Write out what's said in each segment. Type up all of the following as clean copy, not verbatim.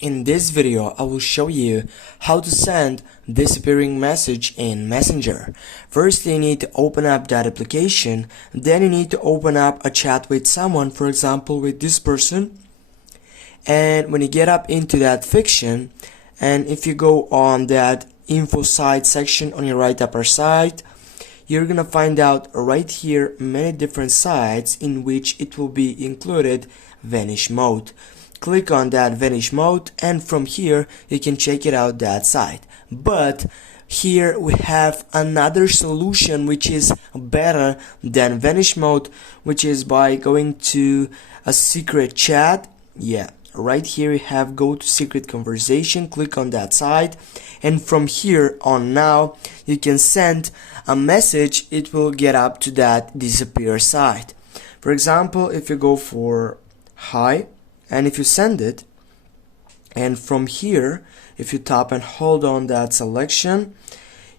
In this video, I will show you how to send disappearing message in Messenger. First, you need to open up that application. Then you need to open up a chat with someone, for example, with this person. And when you get up into that fiction, and if you go on that info site section on your right upper side, you're gonna find out right here many different sites in which it will be included vanish mode. Click on that vanish mode, and from here you can check it out that site. But here we have another solution which is better than vanish mode, which is by going to a secret chat. Right here you have go to secret conversation, click on that site, and from here on now you can send a message. It will get up to that disappear site. For example, if you go for hi, and if you send it, and from here if you tap and hold on that selection,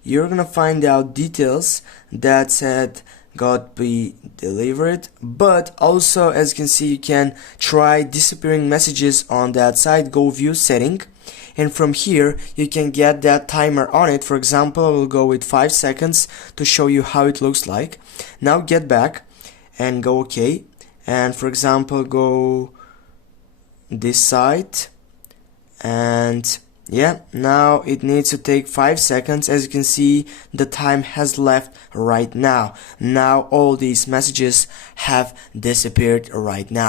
you're gonna find out details that said got be delivered. But also, as you can see, you can try disappearing messages on that site. Go view setting, and from here you can get that timer on it. For example, I will go with 5 seconds to show you how it looks like. Now get back and go OK, and for example go this site, and now it needs to take 5 seconds. As you can see, the time has left right now. Now all these messages have disappeared right now.